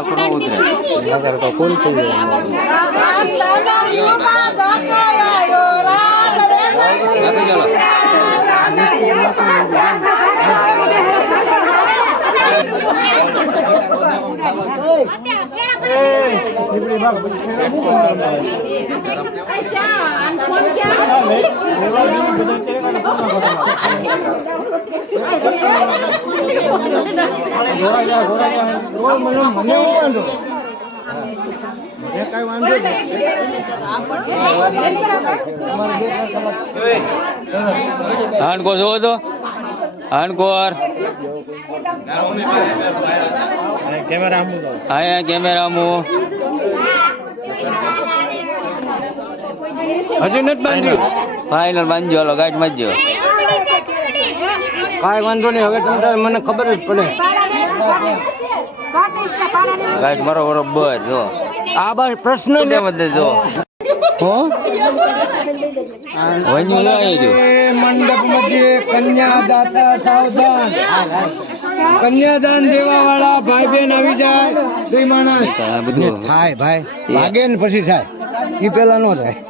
આખું ન ઉતરે નગર તો કુલ થઈ જાય હું હાણકો જોવો તો? હાણકોર કેમેરા આમ અહીંયા કેમેરામાં હજુ નથી બાંધ્યું? ફાઇનલ બાંધજો હાલો ગાઈડ બાંધજો કાંઈ વાંધો નહીં હવે તમે મને ખબર જ પડે. ગાઈડ મારો બરોબર જો. આ બસ પ્રશ્ન બધે જો. હો? વન્યુ મંડપ મધ્યે સાવધાન. કન્યાદાન દેવા વાળા ભાઈ બેન આવી જાય બે માણસ થાય ભાઈ. ભાગે ને પછી થાય. એ પેલા નો થાય.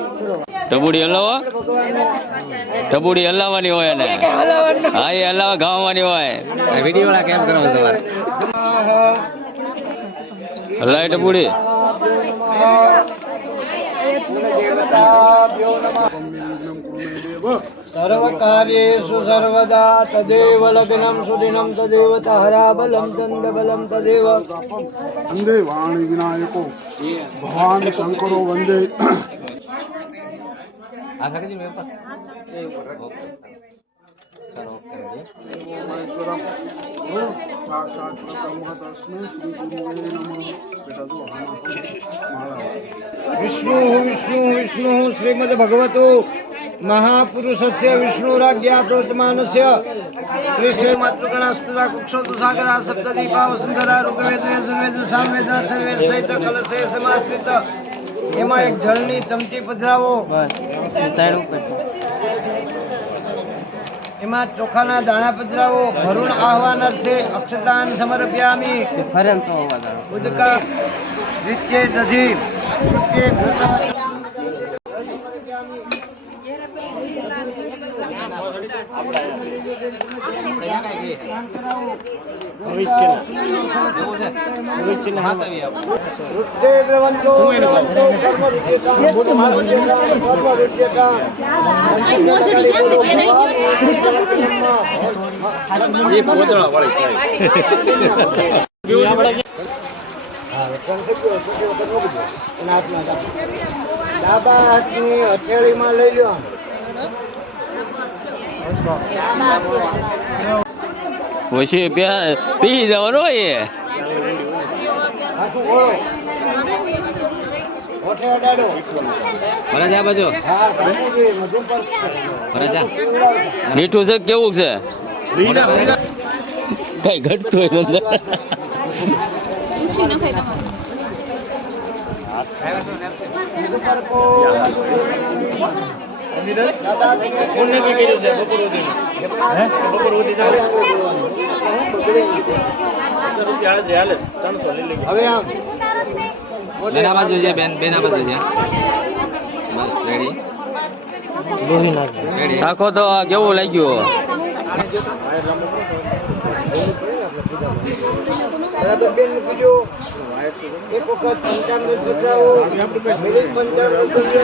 ટબુડી હલાવો. ટબુડી હલાવવાની હોય ને હા એ હલાવા ગાવાની હોય. વીડિયો વાળા કેમ કરો તમારે? હલાય ટબુડી સર્વકાર્યેષુ સર્વદા તદેવ લગ્નમ સુદિનમ તદેવ તહરા બલમ ચંદ બલમ તદેવ. વંદે વાણી વિનાયકો. ભગવાન શંકરો વંદે. સાક્ષાત પરબ્રહ્મસ્મૈ શ્રી ગુરુવે નમઃ બેટા જો આમાં માળા વિષ્ણુ વિષ્ણુ વિષ્ણુ, શ્રીમદ ભગવતો મહાપુરુષસ્ય વિષ્ણુરાજ્ઞા પ્રવર્તમાનસ્ય શ્રી શ્રી માતૃગણા સ્તુતા કુક્ષોતુ સાગરા સપ્તદીપા વસુંધરા ઋગ્વેદ યજુર્વેદ સામવેદ અથર્વેદ સહિત કલશે સમાશ્રિત. એમાં એક જળની ચમચી પધરાવો. એમાં ચોખાના દાણા પધરાવો. ભરૂણ આહવાન અર્થે અક્ષતાન સમર્પ્યામી. ઉદકા નિત્ય દધી. ડાબા હાથની હથેળીમાં લઈ લો પછી પી જવાનું હોય બાજુ? ખોલો હોઠે અડાડો જા બાજુ હા સમજી મધુ પર મીઠું છે કે કેવું છે. કઈ ઘટતું હોય તો અંદર. હવે આમ બેના બાજુ છે બેન બેના બાજુ છે બસ રેડી રાખો તો કેવું લાગ્યું એક વખત પંચામૃત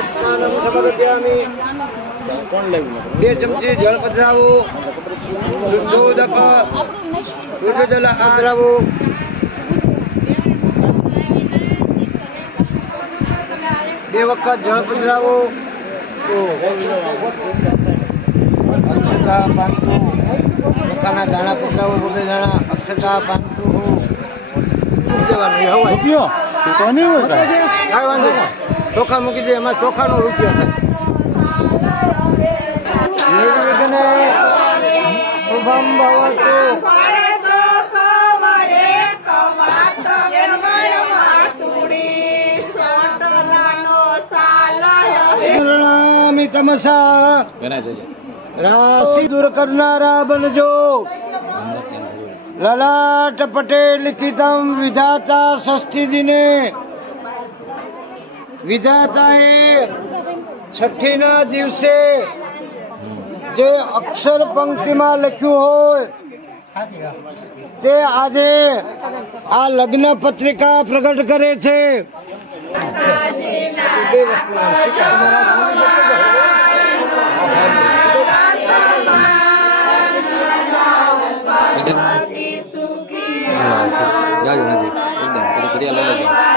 સ્નાનમ સમર્પ્યામિ બે ચમચી જળ પધરાવું શુદ્ધોદક શુદ્ધ જલ આરાવો બે વખત જળ પધરાવું મકાના દાણા પધરાવો બબે દાણા અક્ષતા પાંતુ વાંધો નહીં. ચોખા મૂકી દે એમાં ચોખાનો રૂપિયો થાય. નિર્વિઘ્ને શુભમ ભવતુ તમસા રાશિ દૂર કરનારા બનજો લલાટ પટેલ લિખિતમ વિધાતા ષષ્ઠી દિને વિધાતાએ છઠ્ઠીના દિવસે જે અક્ષર પંક્તિમાં લખ્યું હોય, તે આજે આ લગ્ન પત્રિકા પ્રગટ કરે છે. જાજો નજીક એકદમ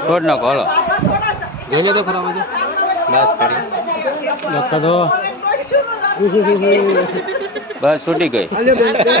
છોડ નાખો હાલો જોઈ લે તો ખરા બધું. બસ કરી. લખતા દો બસ છૂટી ગઈ. બધા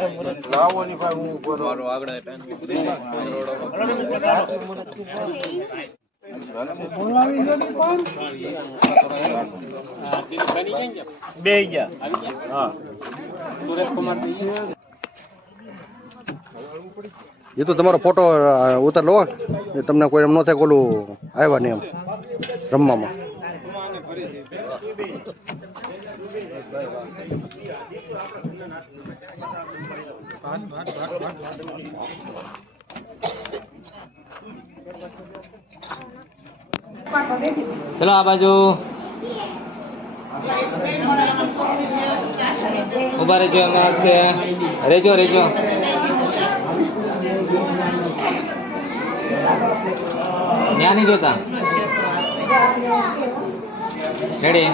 ભોજન એ તો તમારો ફોટો ઉતાર લો એ તમને કોઈ એમ ન થાય ઓલું આવ્યા નહીં એમ, રમવામાં. ચલો આ બાજુ. ઊભા રહેજો હાથે. રેજો રેજો ત્યાં નહીં જોતા? રેડી